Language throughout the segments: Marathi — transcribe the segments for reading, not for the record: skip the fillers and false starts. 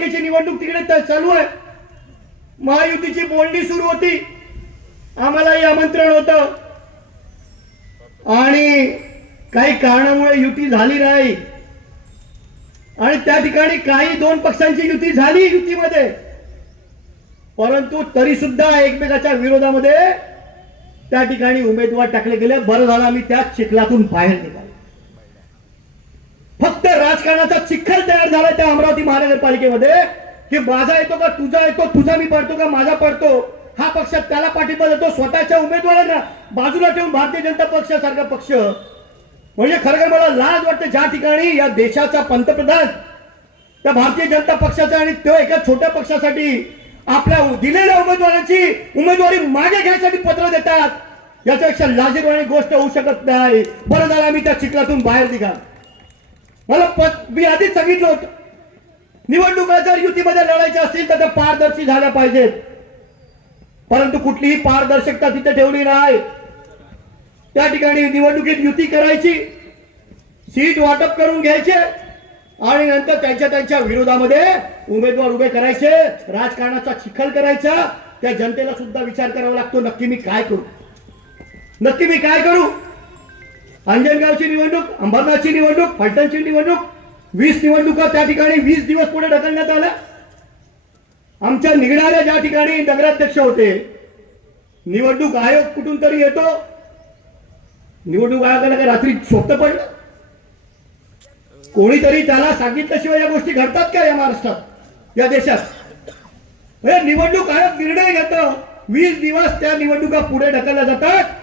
नगरपालिकेची निवडणूक तिकडे चालू आहे. महायुतीची बोलणी सुरू होती, आम्हालाही आमंत्रण होतं आणि काही कारणामुळे युती झाली नाही आणि त्या ठिकाणी काही दोन पक्षांची युती झाली युतीमध्ये, परंतु तरी सुद्धा एकमेकाच्या विरोधामध्ये त्या ठिकाणी उमेदवार टाकले गेले. बरं झालं आम्ही त्या चिखलातून बाहेर निघालो. फक्त राजकारणाचा चिखल तयार झाला त्या अमरावती महानगरपालिकेमध्ये की माझा येतो का तुझा येतो, तुझा मी पडतो का माझा पडतो, हा पक्ष त्याला पाठिंबा देतो, स्वतःच्या उमेदवारांना बाजूला ठेवून भारतीय जनता पक्षासारखा पक्ष. म्हणजे खरं मला लाज वाटते ज्या ठिकाणी या देशाचा पंतप्रधान त्या भारतीय जनता पक्षाचा आणि तो एका छोट्या पक्षासाठी आपल्या दिलेल्या उमेदवारांची उमेदवारी मागे घ्यायसाठी पत्र देतात. याच्यापेक्षा लाजिरवाणी गोष्ट होऊ शकत नाही. बरं झालं आम्ही त्या चिखलातून बाहेर निघा. मला मी आधीच सांगितलं होतं, निवडणुका जर युतीमध्ये लढायच्या असतील तर त्या पारदर्शी झाल्या पाहिजेत, परंतु कुठलीही पारदर्शकता तिथे ठेवली नाही. त्या ठिकाणी निवडणुकीत युती करायची, सीट वाटप करून घ्यायचे आणि नंतर त्यांच्या विरोधामध्ये उमेदवार उभे करायचे, राजकारणाचा चिखल करायचा. त्या जनतेला सुद्धा विचार करावा लागतो, नक्की मी काय करू, नक्की मी काय करू. अंजनगावची निवडणूक, अंबरनाथची निवडणूक, फलटणची निवडणूक, 20 निवडणुका त्या ठिकाणी 20 दिवस पुढे ढकलण्यात आल्या. आमच्या निघणाऱ्या ज्या ठिकाणी नगराध्यक्ष होते, निवडणूक आयोग कुठून तरी येतो, निवडणूक आयोगाला काय रात्री स्वप्न पडलं, कोणीतरी त्याला सांगितल्याशिवाय या गोष्टी घडतात का या महाराष्ट्रात, या देशात. निवडणूक आयोग निर्णय घेतो, 20 दिवस त्या निवडणुका पुढे ढकलल्या जातात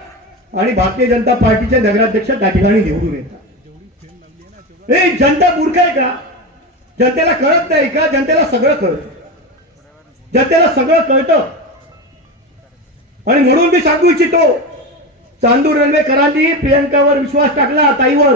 आणि भारतीय जनता पार्टीचे नगराध्यक्ष त्या ठिकाणी निवडून येतात. जनता मूर्ख आहे का? जनतेला कळत नाही का? जनतेला सगळं कळतं, जनतेला सगळं कळतं. आणि म्हणून मी सांगू इच्छितो, चांदूर रेल्वेकरांनी प्रियंकावर विश्वास टाकला, ताईवर,